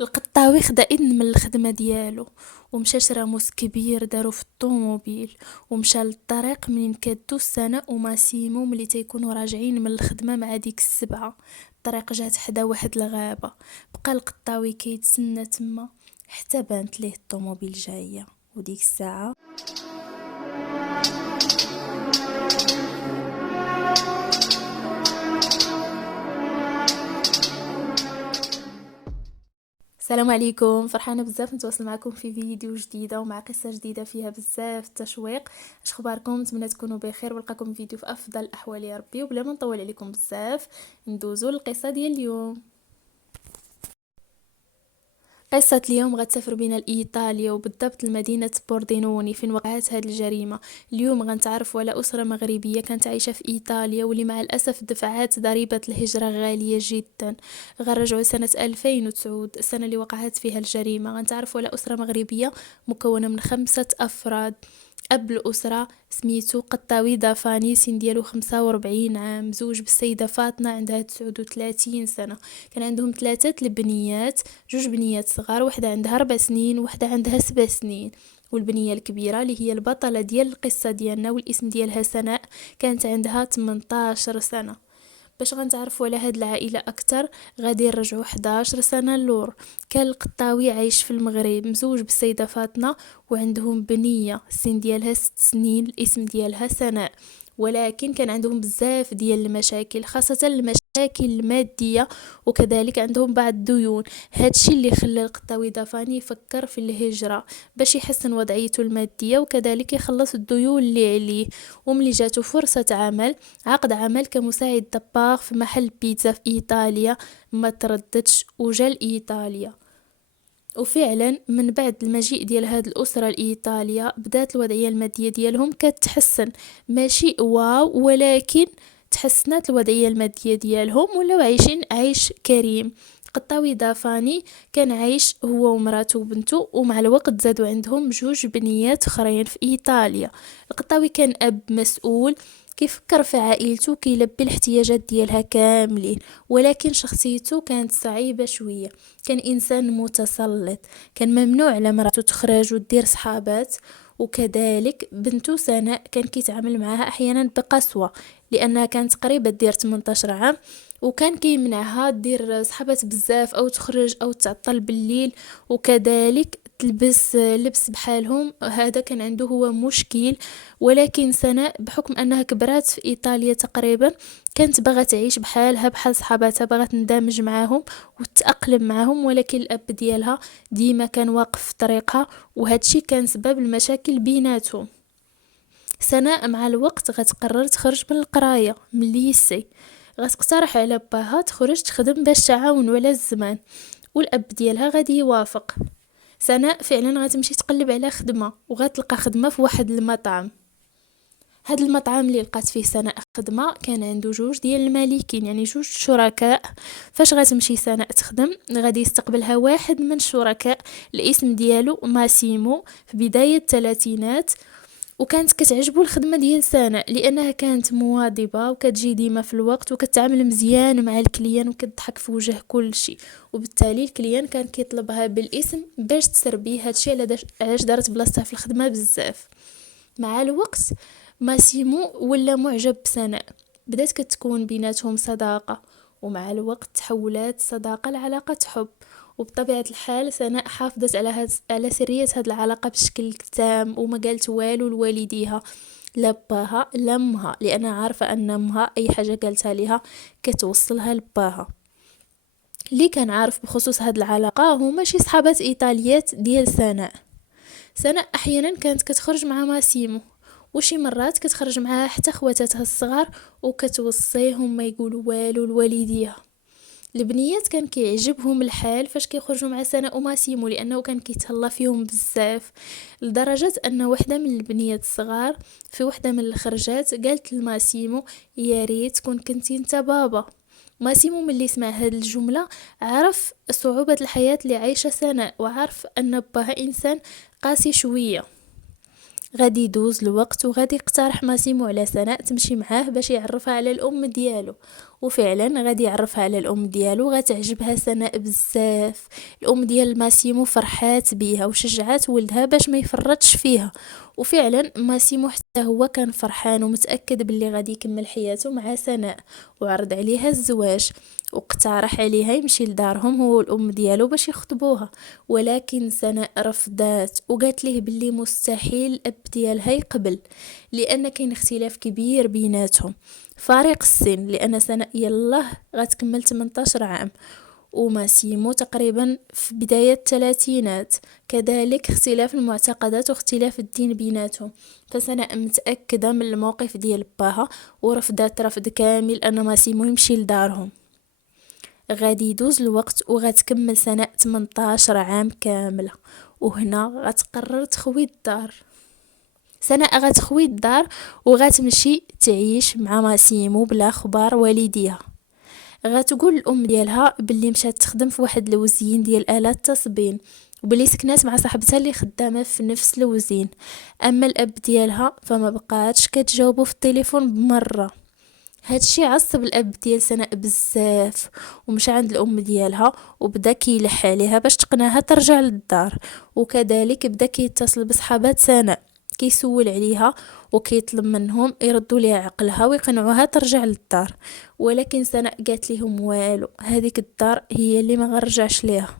القطاوي خدا إذن من الخدمة ديالو ومشى شرا موس كبير دارو في الطوموبيل ومشى للطريق منين كادو السنة وماسيمو ملي تيكونوا راجعين من الخدمة مع ديك السبعة. الطريق جات حدا واحد الغابة، بقى القطاوي كيتسنى تما حتى بانت ليه الطوموبيل جاية. وديك الساعة السلام عليكم، فرحانه بزاف نتواصل معكم في فيديو جديده ومع قصه جديده فيها بزاف التشويق. اش اخباركم؟ نتمنى تكونوا بخير ولقاكم فيديو في افضل الاحوال يا ربي. وبلا ما نطول عليكم بزاف ندوزو للقصه ديال اليوم. قصة اليوم غتسافر بنا لإيطاليا وبالضبط لمدينة بوردينوني فين وقعت هذه الجريمة. اليوم غنتعرفوا على أسرة مغربية كانت عايشة في إيطاليا واللي مع الأسف دفعات ضريبة الهجرة غالية جدا. غنرجعوا سنة 2009 السنة اللي وقعت فيها الجريمة. غنتعرفوا على أسرة مغربية مكونة من 5 أفراد. أب الأسرة سميتو قطاوي دافاني، سن ديالو 45 عام، مزوج بالسيدة فاطمة عندها 39 سنة. كان عندهم 3 البنيات، 2 بنيات صغار، وحدة عندها 4 سنين وحدة عندها 7 سنين. والبنية الكبيرة اللي هي البطلة ديال القصة ديالنا والاسم ديالها سناء كانت عندها 18 سنة. باش غنتعرفوا على هاد العائلة أكتر غادي نرجعوا 11 سنة اللور. كان القطاوي عايش في المغرب مزوج بالسيدة فاطمة وعندهم بنية السن ديالها 6 سنين، الاسم ديالها سناء. ولكن كان عندهم بزاف ديال المشاكل، خاصة المشاكل المادية، وكذلك عندهم بعض الديون. هادشي اللي خلى القطاوي دافاني يفكر في الهجرة باش يحسن وضعيته المادية وكذلك يخلص الديون اللي عليه. وملي جاتو فرصة عمل، عقد عمل كمساعد طباخ في محل بيتزا في إيطاليا، ما ترددش وجا لإيطاليا. وفعلا من بعد المجيء ديال هاد الأسرة لإيطاليا بدات الوضعية المادية ديالهم كتحسن، ماشي واو ولكن تحسنت الوضعية المادية ديالهم ولاو عايشين عيش كريم. قطاوي دافاني كان عايش هو ومراته وبنته، ومع الوقت زادوا عندهم 2 بنيات اخرين في ايطاليا. القطاوي كان اب مسؤول، كيفكر في عائلته، كيلبي الاحتياجات ديالها كاملين، ولكن شخصيته كانت صعيبة شوية. كان انسان متسلط، كان ممنوع على مراته تخرج ودير صحابات، وكذلك بنته سناء كان كيتعامل معها احيانا بقسوة لانها كانت قريبة دير 18 عام، وكان كيمنعها دير صحابات بزاف او تخرج او تعطل بالليل، وكذلك تلبس لبس بحالهم. هذا كان عنده هو مشكل. ولكن سناء بحكم انها كبرات في ايطاليا تقريبا كانت باغا تعيش بحالها بحال صحاباتها، باغا تندمج معاهم وتتأقلم معاهم، ولكن الاب ديالها ديما كان واقف في طريقها، وهادشي كان سبب المشاكل بيناتهم. سناء مع الوقت غتقرر تخرج من القرايه من الليسي، غتقترح على باها تخرج تخدم باش تعاونوا على الزمان، والاب ديالها غادي يوافق. سناء فعلا غتمشي تقلب على خدمه وغتلقى خدمه في واحد المطعم. هاد المطعم اللي لقات فيه سناء خدمه كان عنده 2 ديال المالكين، يعني 2 شركاء. فاش غتمشي سناء تخدم غادي يستقبلها واحد من الشركاء الاسم ديالو ماسيمو في بداية الثلاثينات. وكانت كتعجبو الخدمة ديال سناء لانها كانت مواظبة وكتجي ديما في الوقت وكتعامل مزيان مع الكليان وكتضحك في وجه كل شيء، وبالتالي الكليان كان كيطلبها بالاسم باش تسربي. هادشي علاش دارت بلاصتها في الخدمة بزاف. مع الوقت ماسيمو ولا معجب بسناء، بدات كتكون بيناتهم صداقة، ومع الوقت تحولات صداقة لعلاقة حب. وبطبيعة الحال سناء حافظت على سرية هاد العلاقة بشكل تام، وما قالت والو لوالديها، لا باها لا امها، لانها عارفة ان امها اي حاجة قالتها ليها كتوصلها لباها. اللي كان عارف بخصوص هاد العلاقة هما شي صحابات ايطاليات ديال سناء. سناء احيانا كانت كتخرج مع ماسيمو، وشي مرات كتخرج معها حتى خواتاتها الصغار وكتوصيهم ما يقولوا والو لوالديها. البنيات كان كيعجبهم الحال فاش كيخرجوا مع سناء وماسيمو لانه كان كيتهلا فيهم بزاف، لدرجه ان وحده من البنيات الصغار في وحده من الخرجات قالت لماسيمو يا ريت كون كنتي انت بابا. ماسيمو ملي سمع هاد الجمله عرف صعوبه الحياه اللي عايشه سناء، وعرف ان باها انسان قاسي شويه. غادي يدوز الوقت وغادي يقترح ماسيمو على سناء تمشي معاه باش يعرفها على الام ديالو. وفعلا غادي يعرفها على الام ديالو، غتعجبها سناء بزاف. الام ديال ماسيمو فرحات بيها وشجعات ولدها باش ما يفرطش فيها. وفعلا ماسيمو حتى هو كان فرحان ومتأكد باللي غادي يكمل حياته مع سناء، وعرض عليها الزواج، واقترح عليها يمشي لدارهم هو والام ديالو باش يخطبوها. ولكن سناء رفضات وقالت ليه باللي مستحيل الاب ديالها يقبل، لان كاين اختلاف كبير بيناتهم، فارق السن، لان سناء يلاه غتكمل 18 عام وماسيمو تقريبا في بداية الثلاثينات، كذلك اختلاف المعتقدات واختلاف الدين بيناتهم. فسناء متأكدة من الموقف ديال باها ورفضات رفض كامل أن ماسيمو يمشي لدارهم. غادي يدوز الوقت وغتكمل سناء 18 عام كاملة، وهنا غتقرر تخوي الدار. سناء غتخوي الدار وغتمشي تعيش مع ماسيمو بلا خبار والديها. غتقول الام ديالها باللي مشات تخدم في واحد الوزين ديال آلات التصبين، وبلي سكنات مع صاحبتها اللي خدامه في نفس الوزين. اما الاب ديالها فما بقاتش كتجاوبو في التليفون بمره. هادشي عصب الاب ديال سناء بزاف، ومشى عند الام ديالها وبدا كيلح عليها باش تقنعها ترجع للدار، وكذلك بدا كيتصل بصحابات سناء كيسول عليها وكيطلب منهم يردوا ليها عقلها ويقنعوها ترجع للدار. ولكن سناء قالت لهم والو، هذيك الدار هي اللي ما غنرجعش ليها.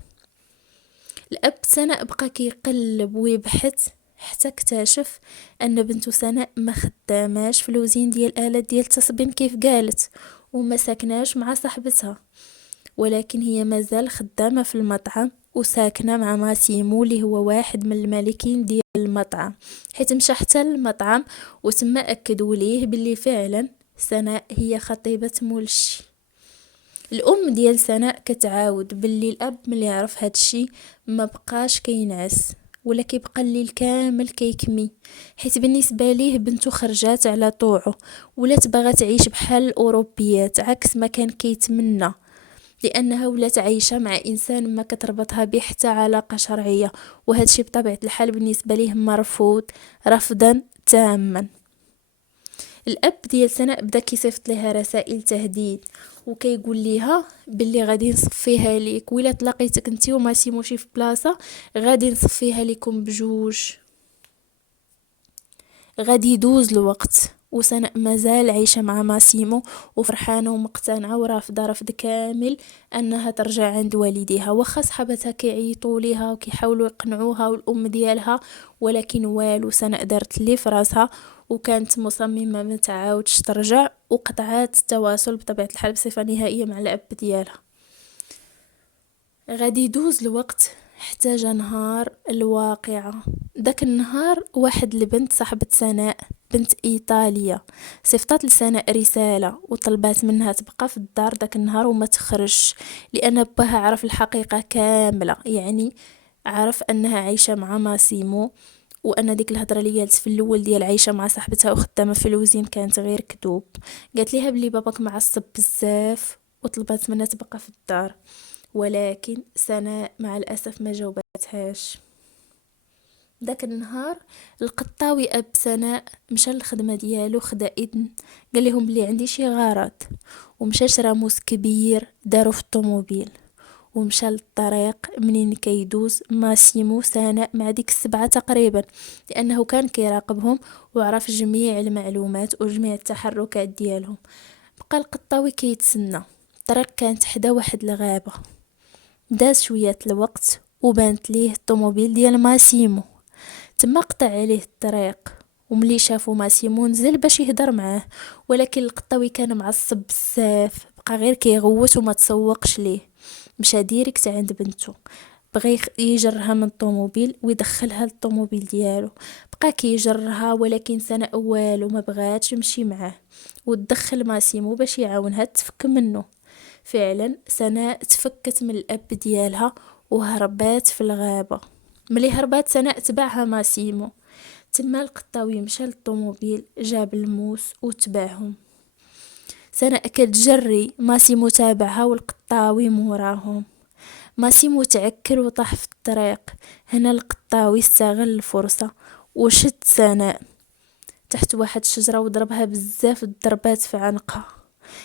الاب سناء بقى كيقلب ويبحث حتى اكتشف ان بنته سناء ما خداماش في الوزين ديال آلات ديال التصبين كيف قالت، وما ساكناش مع صاحبتها، ولكن هي مازال خدامه في المطعم وساكنه مع ماسيمو اللي هو واحد من المالكين ديال المطعم، حيت مشى حتى للمطعم وتما اكدوا ليه باللي فعلا سناء هي خطيبه مولشي. الام ديال سناء كتعاود باللي الاب ملي عرف هادشي ما بقاش كينعس ولا كيبقى الليل كامل كيكمي، حيت بالنسبه ليه بنته خرجات على طوعه ولات باغا تعيش بحال الاوروبيات عكس ما كان كيتمنى، لانها ولات عايشه مع انسان ما كتربطها به حتى علاقه شرعيه، وهادشي بطبيعه الحال بالنسبه ليه مرفوض رفضا تاما. الاب ديال سناء بدا كيصيفط لها رسائل تهديد وكيقول ليها باللي غادي نصفيها ليك، ولا تلاقيتك انت وماسيمو شي في بلاصه غادي نصفيها لكم بجوج. غادي يدوز الوقت وسناء مازال عايشه مع ماسيمو وفرحانه ومقتنعه ورافضه رفض كامل انها ترجع عند والديها، واخا صحابتها كيعيطوا ليها وكيحاولوا يقنعوها والام ديالها، ولكن والو. سناء دارت اللي في راسها وكانت مصممه ما تعاودش ترجع، وقطعات التواصل بطبيعه الحال بصفه نهائيه مع الاب ديالها. غادي يدوز الوقت حتى جا نهار الواقعة. داك النهار واحد البنت صاحبة سناء بنت ايطاليا صيفطات لسناء رسالة وطلبات منها تبقى في الدار داك النهار وما تخرجش، لان باها عرف الحقيقة كاملة، يعني عرف انها عايشة مع ماسيمو، وان ديك الهضره اللي قالت في الاول ديال عايشه مع صاحبتها وخدامه في الوزين كانت غير كذوب. قالت ليها بلي باباك معصب بزاف وطلبات منها تبقى في الدار، ولكن سناء مع الأسف ما جاوبتهاش. داك النهار القطاوي اب سناء مشى للخدمه ديالو، خدا اذن، قال لهم بلي عندي شي غرض، ومشى شرا موس كبير دارو في الطوموبيل ومشى للطريق. منين كيدوز ماسيمو سناء مع ديك السبعة تقريبا، لانه كان كيراقبهم وعرف جميع المعلومات وجميع التحركات ديالهم. بقى القطاوي كيتسنى. الطريق كانت حدا واحد الغابه. داز شوية الوقت وبانت ليه الطوموبيل ديال ماسيمو، تما قطع عليه الطريق، وملي شافو ماسيمو نزل باش يهدر معاه، ولكن القطاوي كان معصب بزاف، بقى غير كيغوت وما تسوقش ليه. مشى ديريكت عند بنته، بغى يجرها من الطوموبيل ويدخلها للطوموبيل ديالو. بقى كيجرها ولكن سناء والو ما بغاتش تمشي معاه، وتدخل ماسيمو باش يعاونها تفك منه. فعلا سناء تفكت من الاب ديالها وهربات في الغابة. ملي هربات سناء تبعها ماسيمو، تما القطاوي مشى للطوموبيل جاب الموس وتبعهم. سناء كتجري، ماسيمو تابعها والقطاوي موراهم. ماسيمو تعكر وطاح في الطريق. هنا القطاوي استغل الفرصة وشد سناء تحت واحد الشجرة وضربها بزاف الضربات في عنقها.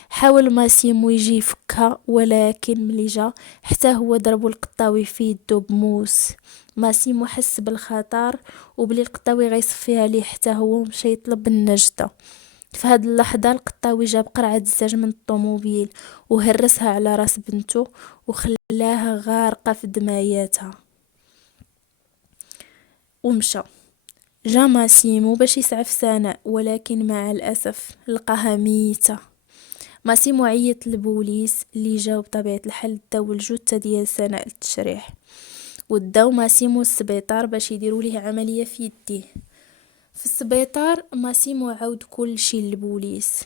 حاول ماسيمو يجي يفكها، ولكن ملي جا حتى هو ضربو القطاوي في يدو بموس. ماسيمو حس بالخطر وبلي القطاوي غيصفيها ليه حتى هو ومشى يطلب النجدة. في هاد اللحظة القطاوي جاب قرعة الزاج من الطوموبيل وهرسها على راس بنته وخلاها غارقة في دماياتها ومشى. جا ماسيمو باش يسعف سناء، ولكن مع الأسف لقاها ميتة. ماسيمو عيط للبوليس اللي جاو بطبيعة الحال داو الجثة ديال سناء للتشريح، وداو ماسيمو السبيطار باش يديروا ليه عملية في يديه. في السبيطار ماسيمو عاود كل شي للبوليس،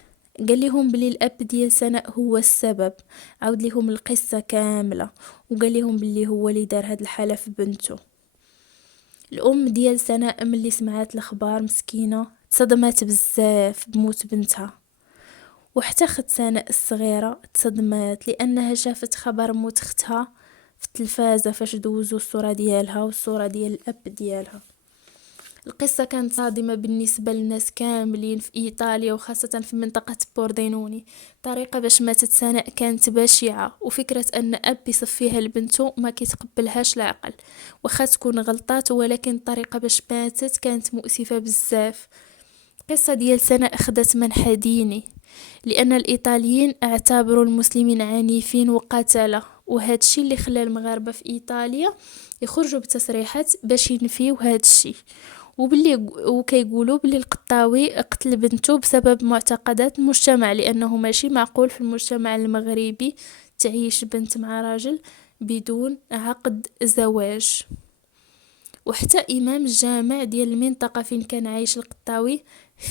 قال لهم بلي الاب ديال سناء هو السبب، عاود لهم القصة كاملة وقال لهم بلي هو اللي دار هاد الحالة في بنته. الام ديال سناء ملي سمعت الاخبار مسكينة تصدمات بزاف بموت بنتها، وحتى خت سناء الصغيرة تصدمات لانها شافت خبر موت اختها في التلفازة فاش دوزو الصورة ديالها والصورة ديال الاب ديالها. القصة كانت صادمة بالنسبة للناس كاملين في إيطاليا وخاصة في منطقة بوردينوني. طريقة باش ماتت سناء كانت بشعة، وفكرة أن أب يصفيها لبنته ما كيتقبلهاش العقل، واخا تكون غلطات، ولكن الطريقة باش ماتت كانت مؤسفة بزاف. القصة ديال سناء أخذت منحى ديني، لأن الإيطاليين اعتبروا المسلمين عنيفين وقتلة، وهذا الشيء اللي خلى المغاربة في إيطاليا يخرجوا بتصريحات باش ينفيوا هذا الشيء، وكيقولوا بلي القطاوي قتل بنته بسبب معتقدات المجتمع، لأنه ماشي معقول في المجتمع المغربي تعيش بنت مع راجل بدون عقد زواج. وحتى إمام الجامع ديال المنطقة فين كان عايش القطاوي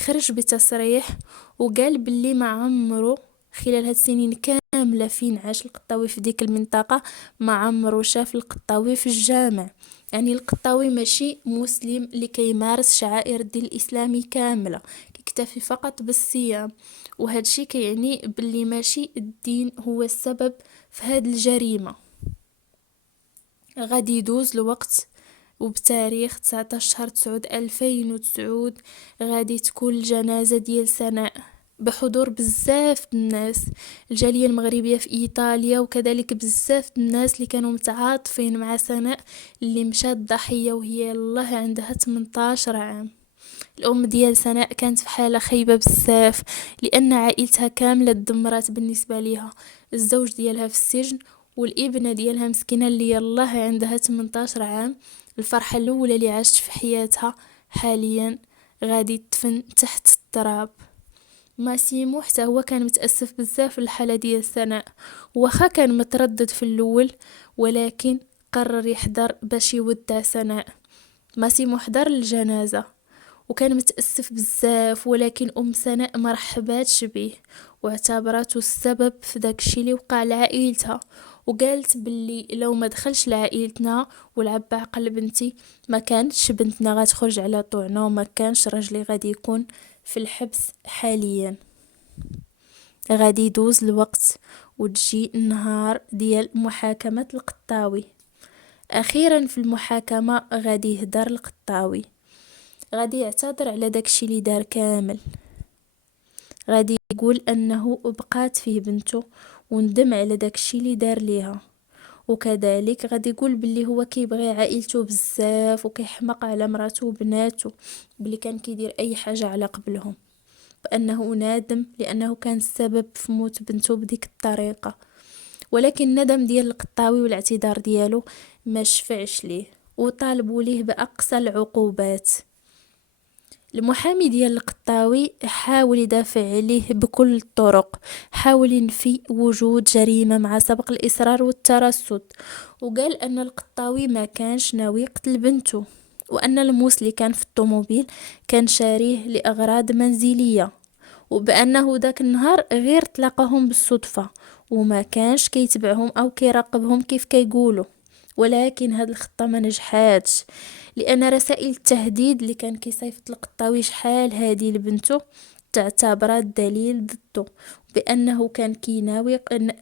خرج بتصريح وقال بلي ما عمرو خلال هاد السنين كاملة فين عاش القطاوي في ديك المنطقة ما عمرو شاف القطاوي في الجامع. يعني القطاوي ماشي مسلم اللي كيمارس شعائر الدين الإسلامي كاملة، كيكتفي فقط بالصيام، وهذا الشيء كيعني بلي ماشي الدين هو السبب في هاد الجريمة. غادي يدوز الوقت وبتاريخ 19 شهر 9 2009 غادي تكون الجنازة ديال سناء بحضور بزاف الناس، الجالية المغربية في إيطاليا، وكذلك بزاف الناس اللي كانوا متعاطفين مع سناء اللي مشات ضحية وهي الله عندها 18 عام. الأم ديال سناء كانت في حالة خيبة بزاف، لأن عائلتها كاملة دمرات بالنسبة ليها، الزوج ديالها في السجن والابنة ديالها مسكينة اللي يالله عندها 18 عام. الفرحة الأولى اللي عاشت في حياتها حاليا غادي تدفن تحت التراب. ماسيمو حتى هو كان متأسف بزاف الحالة ديال سناء، وخا كان متردد في الأول ولكن قرر يحضر باش يودع سناء. ماسيمو حضر الجنازة وكان متأسف بزاف، ولكن أم سناء مرحباتش بيه واعتبرته السبب في داكشي اللي وقع لعائلتها، وقالت باللي لو ما دخلش لعائلتنا ولعب بعقل بنتي ما كانتش بنتنا غتخرج على طوعنا، وما كانش راجلي غادي يكون في الحبس حاليا. غادي يدوز الوقت وتجي النهار ديال محاكمة القطاوي. أخيرا في المحاكمة غادي يهدر القطاوي، غادي يعتذر على داكشي اللي دار كامل، غادي يقول انه بقات فيه بنته وندم على داكشي اللي دار ليها، وكذلك غادي يقول باللي هو كيبغي عائلته بزاف وكيحمق على مراته وبناته، باللي كان كيدير اي حاجة على قبلهم، بانه نادم لانه كان السبب في موت بنته بديك الطريقة. ولكن الندم ديال القطاوي والاعتذار ديالو ما شفعش ليه، وطالبوا ليه باقصى العقوبات. المحامي ديال القطاوي حاول يدافع عليه بكل الطرق، حاول ينفي وجود جريمة مع سبق الإصرار والترصد، وقال أن القطاوي ما كانش ناوي يقتل بنته، وأن الموس اللي كان في الطوموبيل كان شاريه لأغراض منزلية، وبأنه ذاك النهار غير تلاقاهم بالصدفة وما كانش كيتبعهم أو كيراقبهم كيف كيقولوا. ولكن هاد الخطة ما نجحاتش، لأن رسائل التهديد اللي كان كيصيفط القطاوي شحال هادي لبنته تعتبرات دليل ضده، بأنه كان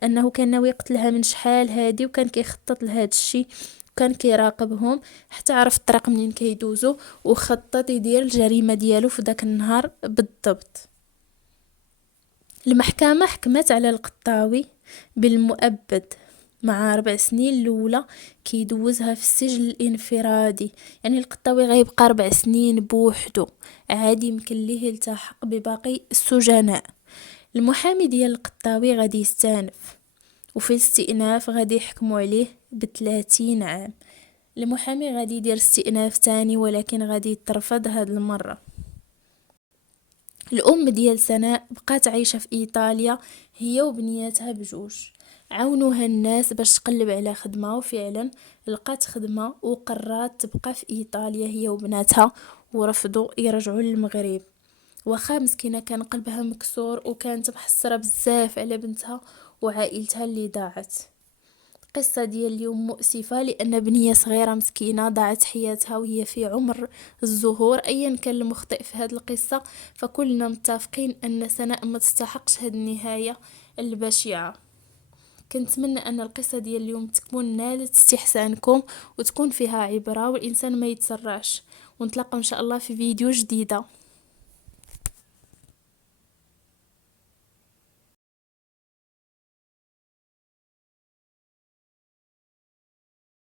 أنه كان ناوي يقتلها من شحال هادي، وكان كيخطط لهذا الشيء، وكان كيراقبهم حتى عرف الطريق منين كيدوزوا وخطط يدير الجريمة ديالو في داك النهار بالضبط. المحكمة حكمت على القطاوي بالمؤبد مع 4 سنين الأولى كيدوزها في السجن الانفرادي. يعني القطاوي غيبقى 4 سنين بوحدو، عادي يمكن ليه يلتحق بباقي السجناء. المحامي ديال القطاوي غادي يستانف، وفي الاستئناف غادي يحكموا عليه ب30 عام. المحامي غادي يدير استئناف تاني ولكن غادي يترفض هاد المرة. الأم ديال سناء بقات عايشة في إيطاليا هي وبنياتها بجوج. عاونوها الناس باش تقلب على خدمة، وفعلا لقات خدمة وقررت تبقى في إيطاليا هي وبناتها، ورفضوا يرجعوا للمغرب. واخا مسكينة كان قلبها مكسور وكانت محسرة بزاف على بنتها وعائلتها اللي ضاعت. القصة ديال اليوم مؤسفة لأن بنية صغيرة مسكينة ضاعت حياتها وهي في عمر الزهور. أيا كان المخطئ في هذه القصة فكلنا متفقين أن سناء ما تستحقش هذه النهاية البشعة. كنتمنى أن القصة ديال اليوم تكون نالت استحسانكم وتكون فيها عبرة والإنسان ما يتسرعش، ونتلاقى إن شاء الله في فيديو جديدة.